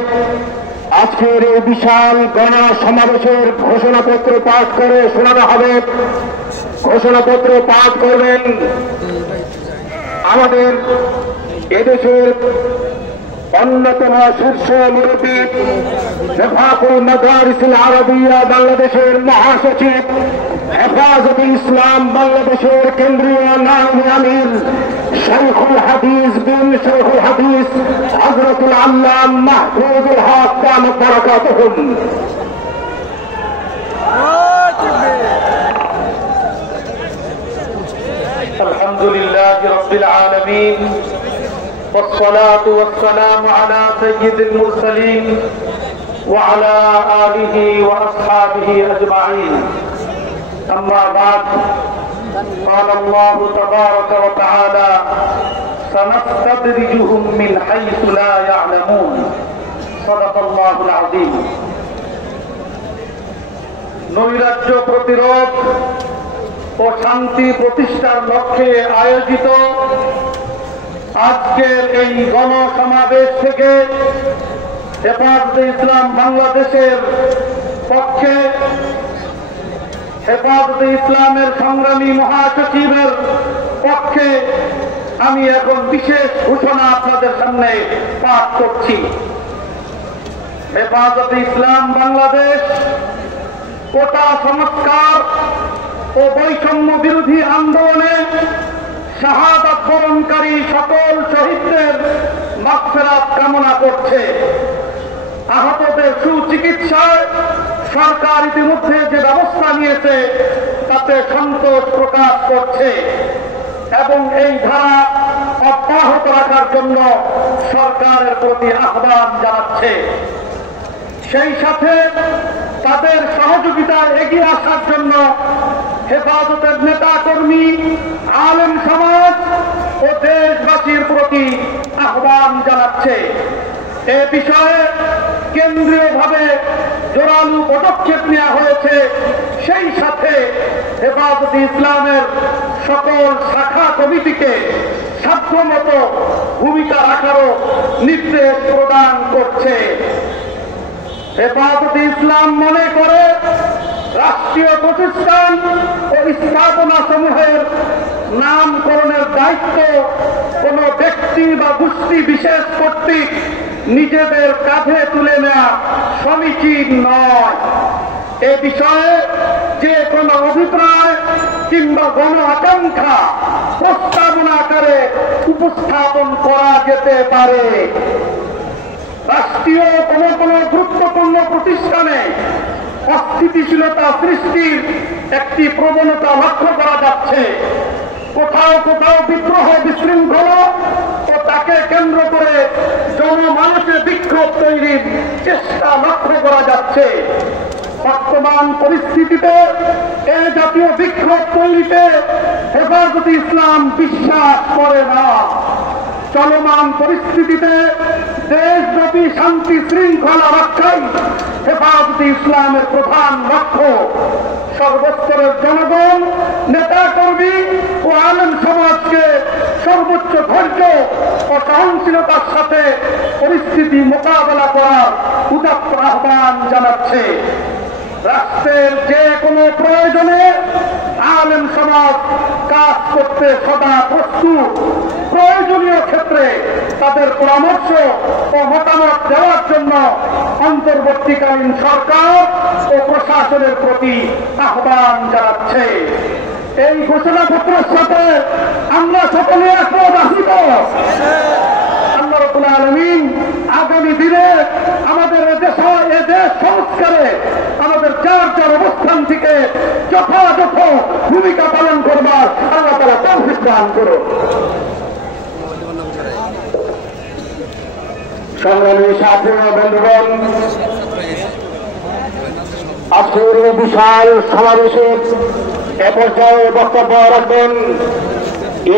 আজকের এই বিশাল গণসমাবেশের ঘোষণাপত্র পাঠ করে শোনানো হবে। ঘোষণাপত্র পাঠ করবেন আমাদের এদেশের অন্যতম শীর্ষ মুরব্বী হেফাজতুল মাদারিসুল আরবিয়া বাংলাদেশের মহাসচিব, হেফাজতে ইসলাম বাংলাদেশের কেন্দ্রীয় নায়েবে আমির শাইখুল হাদিস বিন শাইখুল হাদিস হযরতুল আল্লাম মাহফুজুল হক দামাত বারাকাতুহুম। আলহামদুলিল্লাহি রাব্বিল আলামিন والصلاة والسلام على سيد المرسلين وعلى آله وأصحابه أجمعين. أما بعد، قال الله تبارك وتعالى: سنستدرجهم من حيث لا يعلمون. صدق الله العظيم. নৈরাজ্য প্রতিরোধ ও শান্তি প্রতিষ্ঠার লক্ষ্যে আয়োজিত আজকের এই গণসমাবেশ থেকে হেফাজতে ইসলাম বাংলাদেশের পক্ষে হেফাজতে ইসলামের সংগ্রামী মহাসচিবের পক্ষে আমি এখন বিশেষ ঘোষণা আপনাদের সামনে পাঠ করছি। হেফাজতে ইসলাম বাংলাদেশ কোটা সংস্কার ও বৈষম্য বিরোধী আন্দোলনে শাহাদাত বরণকারী সকল শহীদদের মাগফিরাত কামনা করছে। আহতদের সুচিকিৎসায় সরকার ইতিমধ্যে যে ব্যবস্থা নিয়েছে তাতে সন্তোষ প্রকাশ করছে এবং এই ধারা অব্যাহত রাখার জন্য সরকারের প্রতি আহ্বান জানাচ্ছে। সেই সাথে তাদের সহযোগিতায় এগিয়ে আসার জন্য হেফাজতের নেতা কর্মী, আলেম সমাজ ও দেশবাসীর প্রতি আহ্বান জানাচ্ছে। এ বিষয়ে কেন্দ্রীয়ভাবে জোরালো পদক্ষেপ নেওয়া হয়েছে। সেই সাথে হেফাজতে ইসলামের সকল শাখা কমিটিকে সাধ্যমতো ভূমিকা রাখারও নির্দেশ প্রদান করছে। হেফাজতে ইসলাম মনে করে রাষ্ট্রীয় প্রতিষ্ঠান ও স্থাপনা সমূহের নামকরণের দায়িত্ব কোন ব্যক্তি বা গোষ্ঠী বিশেষ কর্তৃক নিজেদের কাঁধে তুলে নেওয়া সমীচীন নয়। এ বিষয়ে যে কোনো অভিপ্রায় কিংবা গণ আকাঙ্ক্ষা প্রস্তাবনা আকারে উপস্থাপন করা যেতে পারে। রাষ্ট্রীয় কোনো কোনো গুরুত্বপূর্ণ প্রতিষ্ঠানে অস্থিতিশীলতা সৃষ্টির একটি প্রবণতা লক্ষ্য করা যাচ্ছে। কোথাও কোথাও বিদ্রোহ, বিশৃঙ্খলা ও তাকে কেন্দ্র করে জনমানসে বিক্ষোভ তৈরির চেষ্টা লক্ষ্য করা যাচ্ছে। বর্তমান পরিস্থিতিতে এ জাতীয় বিক্ষোভ তৈরিতে হেফাজতে ইসলাম বিশ্বাস করে না। চলমান পরিস্থিতিতে দেশব্যাপী শান্তি শৃঙ্খলা রক্ষাই হেফাজতে ইসলামের প্রধান লক্ষ্য। সর্বস্তরের জনগণ, নেতা কর্মী ও আলেম সমাজকে সর্বোচ্চ ধৈর্য ও সহনশীলতার সাথে পরিস্থিতি মোকাবেলা করার উদাত্ত আহ্বান জানাচ্ছে। রাষ্ট্রের যে কোনো প্রয়োজনে আলেম সমাজ কাজ করতে সদা প্রস্তুত। প্রয়োজনীয় ক্ষেত্রে তাদের পরামর্শ ও মতামত দেওয়ার জন্য অন্তর্বর্তীকালীন সরকার ও প্রশাসনের প্রতি আহ্বান জানাচ্ছে। এই ঘোষণাপত্রের সাথে আমরা সকলে একমত আছি তো? আল্লাহ রাব্বুল আলামিন আগামী দিনে আমাদের এদেশ সংস্কারে আমাদের যার যার অবস্থান থেকে যথাযথ ভূমিকা পালন করবার আল্লাহ তাআলা তৌফিক দান করুন। সংগ্রামী সাথী ও বন্ধুগণ, আজকের এই বিশাল সমাবেশের এ পর্যায়ে বক্তব্য রাখবেন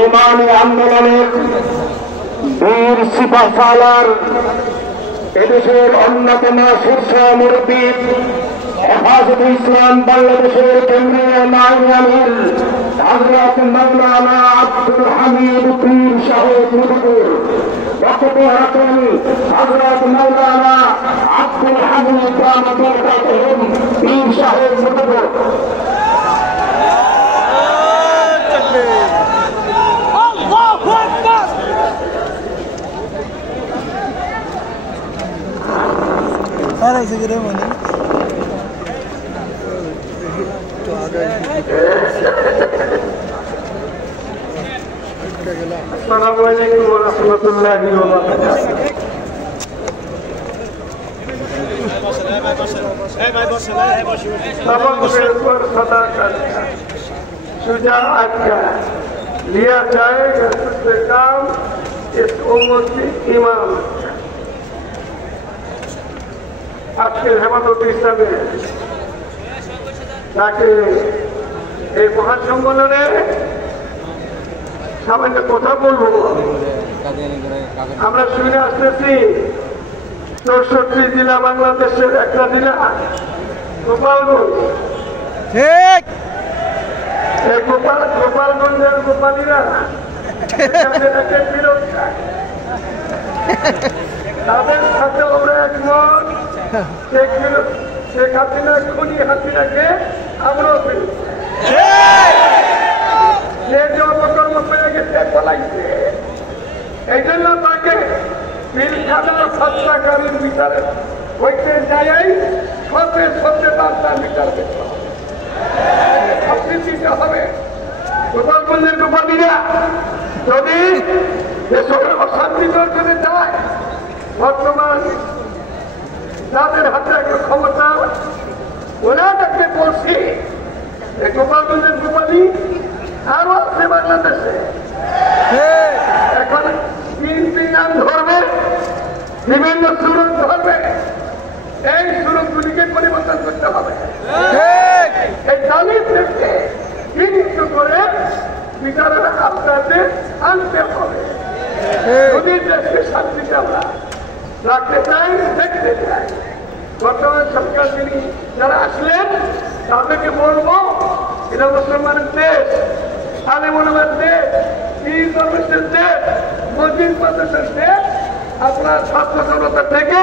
ইমানি আন্দোলনের বীর সিপাহসালার এদেশের অন্যতম শীর্ষ মুরব্বী, হেফাজতে ইসলাম বাংলাদেশের কেন্দ্রীয় নায়েবে আমির হযরত মাওলানা আব্দুল হামিদ পীর সাহেব মুজিবুর বক্তব্য রাখেন হযরত মাওলানা আব্দুল হামিদ দামাতুল পীর সাহেব মুজিবুর। আসসালামু আলাইকুম ওয়া রাহমাতুল্লাহি ওয়া বারাকাতুহু। सबक के ऊपर सदा करना शुजाअत का लिया जाएगा सबसे काम इस उम्मत की इमाम আজকে হেমন্ত ইসলামে তাকে এই মহাসম্মেলনে সামান্য কথা বলবো। আমরা শুনে আসতেছি 64 জেলা বাংলাদেশের একটা জেলা গোপালগঞ্জ। ঠিক এই গোপালগঞ্জের গোপালীরা বিরোধ চায়, তাদের সাথে ওরা একমত। শেখ হাসিনা খুনি হাসিনাকে আমরাও বিরোধ, সে যে অপকর্ম পেয়ে গেছে পলাইছে, এই জন্য তাকে পিলখানার হত্যাকারীর বিচারে হইতে যাই সতে সতে তার বিচার করতে হবে, শাস্তি দিতে হবে। গোপালগঞ্জের গোপালীরা যদি দেশের অশান্তি দর্শনে যায়, বর্তমান যাদের হাতে একটা ক্ষমতা ওরা তাকে বলছি গোপালগঞ্জের গোপালী আরো আছে বাংলাদেশে। এখন তিনটি নাম ধরবে, বিভিন্ন সুরত ধরবে, এই সুরতগুলিকে পরিবর্তন করতে হবে। এই দালিতদেরকে বিনীত করে বিচারের আওতাতে আনতে হবে। যদি দেশকে শান্তিতে আমরা রাখতে চাই, দেখতে চাই, বর্তমান সরকার যিনি যারা আসলেন তাদেরকে বলবো এটা মুসলমানের দেশ, আলেমুলামার দেশ, পীর দরবেশের দেশ, মসজিদ মাদ্রাসার দেশ। আপনার ছাত্র জনতা থেকে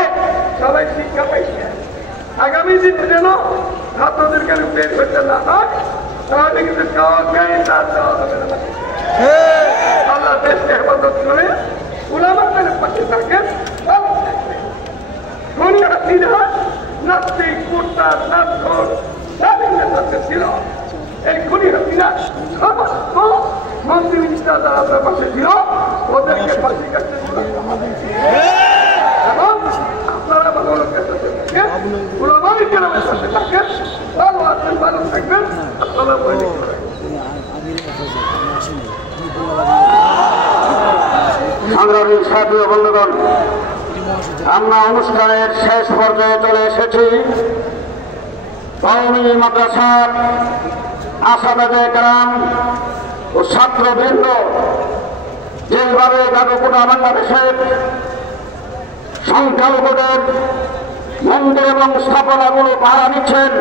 সবাই শিক্ষা পাইছে, আগামী দিনে যেন ছাত্রদেরকে বের করতে না হয়, তাহলে কিন্তু আল্লাহ দেশকে হেফাজত করে উলামাদের পাশে থাকেন। নাস্তিক কুর্তার নাস্তিক স্বাধীনের সাথে ছিল, এই খুনি হাসিনা সমস্ত মন্ত্রী মিনিস্টার যারা আপনার পাশে ছিল ওদেরকে ফাঁসি কাটতে এবং আপনারা ভালো লোকের সাথে থাকেন, উলামায়ে কেরামের সাথে থাকেন, ভালো আছেন, ভালো থাকবেন। আসসালামু আলাইকুম। সংগ্রামী সাথী ও বন্ধুগণ, আমরা অনুষ্ঠানের শেষ পর্যায়ে চলে এসেছি। কওমি মাদ্রাসার আসাদে কেরাম ও ছাত্রবৃন্দ যেভাবে গাগোপুরা বাংলাদেশের সংখ্যালঘুদের মন্দির এবং স্থাপনাগুলো পাহারা দিচ্ছেন,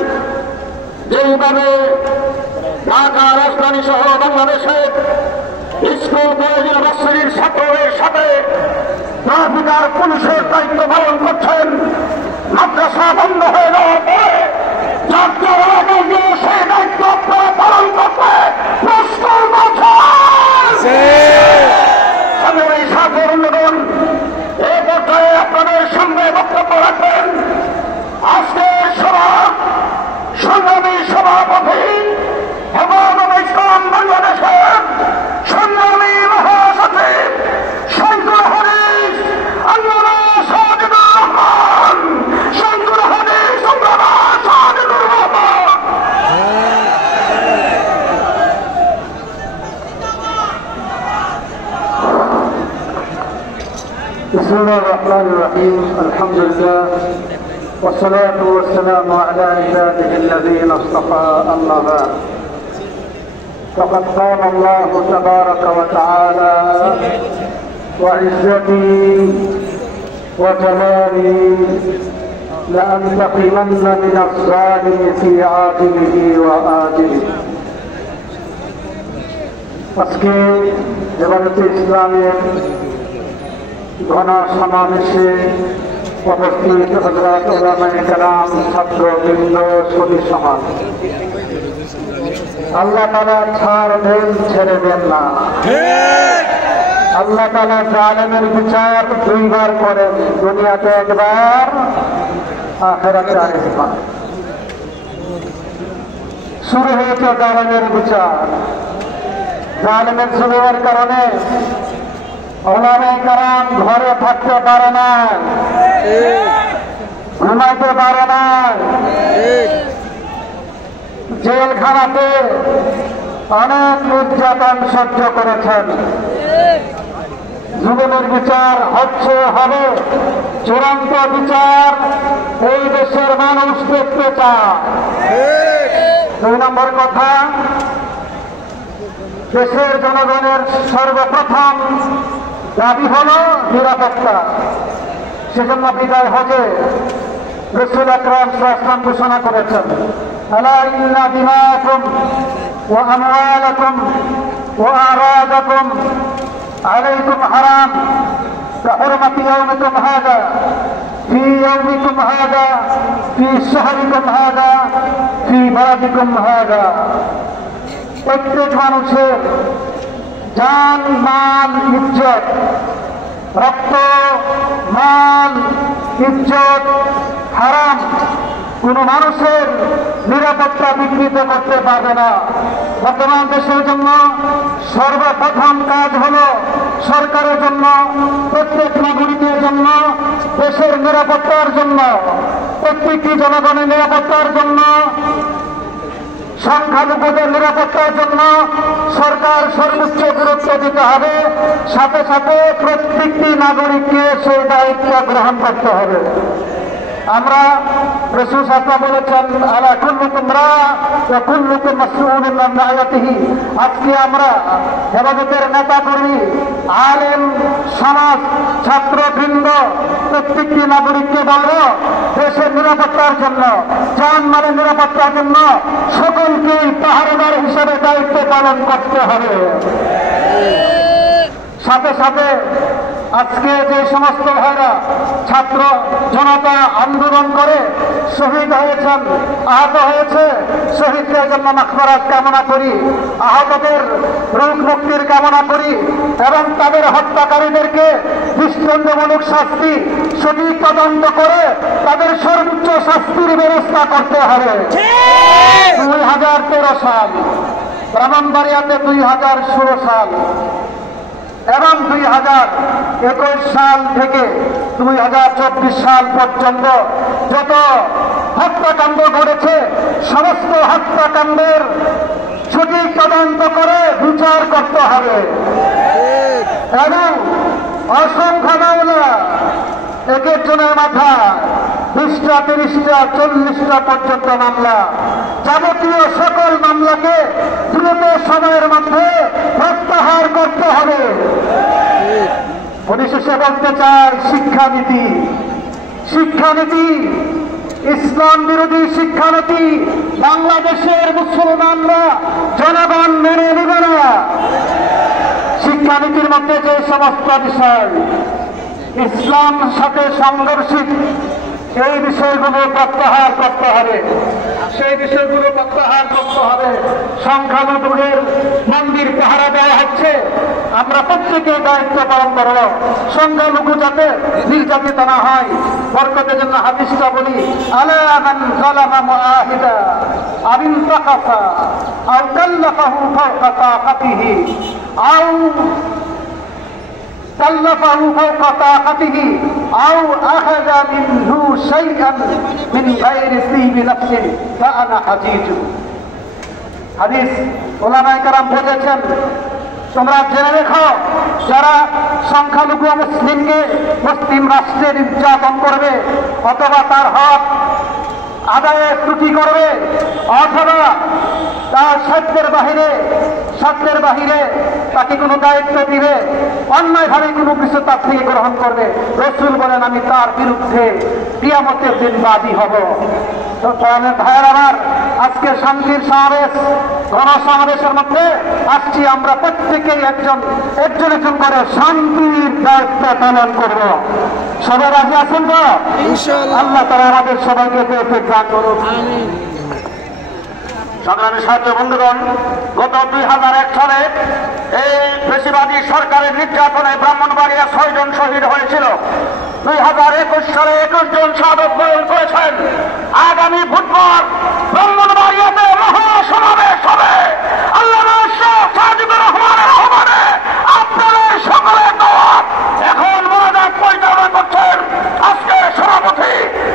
যেইভাবে ঢাকা রাজধানী সহ বাংলাদেশের স্কুল কলেজ ইউনিভার্সিটির ছাত্রদের সাথে ট্রাফিক আর পুলিশের দায়িত্ব পালন করছেন, মাদ্রাসা বন্ধ হয়ে যাওয়ার পরে সেই দায়িত্ব আপনারা পালন করতে প্রস্তুত আছেন। এ পর্যায়ে আপনাদের সঙ্গে বক্তব্য রাখবেন আজকের সভা সংগ্রামী সভাপতি হেফাজতে ইসলাম বাংলাদেশের সংগ্রামী মহাসচিব শঙ্কুর হাদিস আল্লামা সাজিদুর রহমান, শঙ্কুর হাদিস আল্লামা সাজিদুর রহমান। বিসমিল্লাহির রহমানির রহিম, আলহামদুলিল্লাহ والصلاة والسلام على عباده الذين اصطفى، أما بعد. فقد قال الله تبارك وتعالى: وعزتي وجلالي لأنتقمن من الظالم في عاجله وآجله. আজকে জামায়াতে ইসলামের ঘন সমাবেশে উপস্থিত হযরত উলামায়ে কেরাম, ছাত্রবৃন্দ, সুধী সমাজ, আল্লাহ তাআলা ছাড়বেন, ছেড়ে দেন না। আল্লাহ তাআলা জালেমের বিচার দুইবার করেন, দুনিয়াতে একবার, আখিরাতে আরেকবার। শুরু হয়েছে জালেমের বিচার। জালেমের জুলুমের কারণে উলামায়ে কেরাম ঘরে থাকতে পারে না, ঘুমাইতে পারে না, জেলখানাতে অনেক নির্যাতন সহ্য করেছেন। জুলুমের বিচার হচ্ছে, হবে, চূড়ান্ত বিচার এই দেশের মানুষ দেখতে চায়। 2 নম্বর কথা, দেশের জনগণের সর্বপ্রথম দাবি হল নিরাপত্তা। সেজন্য বিদায় হজে রাসূল আকরাম সাল্লাল্লাহু আলাইহি ওয়াসাল্লাম ঘোষণা করেছেন, আলা ইন্না দিমাকুম ওয়া আমওয়ালাকুম ওয়া আরাদাকুম আলাইকুম হারাম কাহুরমাতি ইয়াউমিকুম হাযা ফি ইয়াউমিকুম হাযা ফি শাহরিকুম হাযা ফি বালাদিকুম হাযা। প্রত্যেক মানুষের জান, মাল, ইজ্জত, রক্ত, মাল, ইজ্জত হারাম। কোন মানুষের নিরাপত্তা বিকৃত করতে পারবে না। বর্তমান দেশের জন্য সর্বপ্রথম কাজ হল সরকারের জন্য, প্রত্যেক নাগরিকের জন্য, দেশের নিরাপত্তার জন্য, প্রত্যেকটি জনগণের নিরাপত্তার জন্য, সংখ্যালঘুদের নিরাপত্তার জন্য সরকার সর্বোচ্চ গুরুত্ব দিতে হবে। সাথে সাথে প্রত্যেকটি নাগরিককে সেই দায়িত্ব গ্রহণ করতে হবে। আমরা রাসূল সাল্লাল্লাহু আলাইহি ওয়াসাল্লাম বলেছেন, আলা কুল্লুকুম রা ওয়া কুল্লুকুম মাসউলুন আন রাইয়াতিহি। আজকে আমরা হেফাজতের নেতা কর্মী, আলেম সমাজ, ছাত্রবৃন্দ, প্রত্যেকটি নাগরিককে বলব, দেশের নিরাপত্তার জন্য, জানমালের নিরাপত্তার জন্য সকলকেই পাহারাদার হিসেবে দায়িত্ব পালন করতে হবে। সাথে সাথে আজকে যে সমস্ত ভাইরা ছাত্র জনতা আন্দোলন করে শহীদ হয়েছেন, আহত হয়েছে, শহীদদের জন্য মাগফিরাত কামনা করি, আহতদের রোগ মুক্তির কামনা করি এবং তাদের হত্যাকারীদেরকে দৃষ্টান্তমূলক শাস্তি, সঠিক তদন্ত করে তাদের সর্বোচ্চ শাস্তির ব্যবস্থা করতে হবে। 2013 সাল, ব্রাহ্মণবাড়িয়াতে 2016 সাল এবং 2021 সাল থেকে 2024 সাল পর্যন্ত যত হত্যাকাণ্ড ঘটেছে, সমস্ত হত্যাকাণ্ডের সঠিক তদন্ত করে বিচার করতে হবে এবং অসংখ্য মামলা, এক একজনের মাথায় 20টা, 30টা, 40টা পর্যন্ত মামলা, যাবতীয় সকল মামলাকে দ্রুত সময়ের মধ্যে প্রত্যাহার করতে হবে। পরিশেষে বলতে চাই, শিক্ষানীতি, শিক্ষানীতি, ইসলাম বিরোধী শিক্ষানীতি বাংলাদেশের মুসলমানরা, জনগণ মেনে নেবে না। শিক্ষানীতির মধ্যে যে সমস্ত বিষয় ইসলামের সাথে সংঘর্ষিত, সেই বিষয়গুলো প্রত্যাহার করতে হবে, সেই বিষয়গুলো প্রত্যাহার করতে হবে। সংখ্যালঘুদের মন্দির পাহারা দেওয়া হচ্ছে, আমরা প্রত্যেকে দায়িত্ব পালন করব, সংখ্যালঘু যাতে নির্যাতিত না হয়। বরকতের জন্য হাদিসটা বলি, আলা মান যালামা মুআহিদা আও ইনতাকাসা আও কাল্লাফাহু ফাওকা তাকাতিহি আও كلفه فوق طاقته أو أخذ منه شيئا من غير طيب نفس فأنا حجيجه। হাদিস উলামায়ে কেরাম বলেছেন, তোমরা জেনে রেখো, যারা সংখ্যালঘু মুসলিমকে মুসলিম রাষ্ট্রে নির্যাতন করবে অথবা তার হক আদায়ে ত্রুটি করবে অথবা তার সাধ্যের বাহিরে তাকে কোনো দায়িত্ব দিবে, অন্যায়ভাবে কোনো কিছু তার থেকে গ্রহণ করবে, রাসূল বলেন আমি তার বিরুদ্ধে কিয়ামতের দিন বাদী হব। তো ভাইয়ের আমার, আজকে শান্তির সমাবেশ, গণসমাবেশের মধ্যে আসছি আমরা প্রত্যেকেই একজন করে শান্তির দায়িত্ব পালন করব। সবাই রাজি আছেন তো? আল্লাহ তাআলা আমাদের সবাইকে তৌফিক দান করুন। সংগ্রামী সাহায্য বন্ধুগণ, গত 2001 সালে এই ফ্যাসিবাদী সরকারের নির্যাতনে ব্রাহ্মণবাড়িয়া 6 জন শহীদ হয়েছিল। 2021 সালে 21 জন শাহাদত বরণ করেছেন। আগামী বুধবার ব্রাহ্মণবাড়িয়াতে মহাসমাবেশ হবে। আল্লামা শাহ সাজিদুর রহমানের আহ্বানে আপনাদের সকলের দাওয়াত। এখন মোনাজাত পরিচালনা করছেন আজকের সভাপতি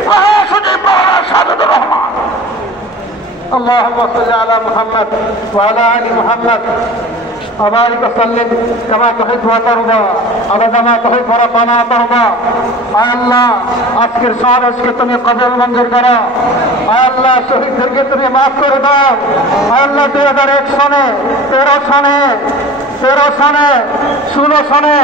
মহাসচিব মাওলানা সাজিদুর রহমান। اللهم صل على محمد وعلى ال محمد وبارك وسلم كما تحب وترضى عدد ما تحب ربنا ترضى। আয় আল্লাহ, আজকের সমাবেশকে তুমি কবুল মঞ্জুর করো। আয় আল্লাহ, শহীদদেরকে তুমি মাফ করে দাও। আয় আল্লাহ, 2001 সনে 13 সনে 16 সনে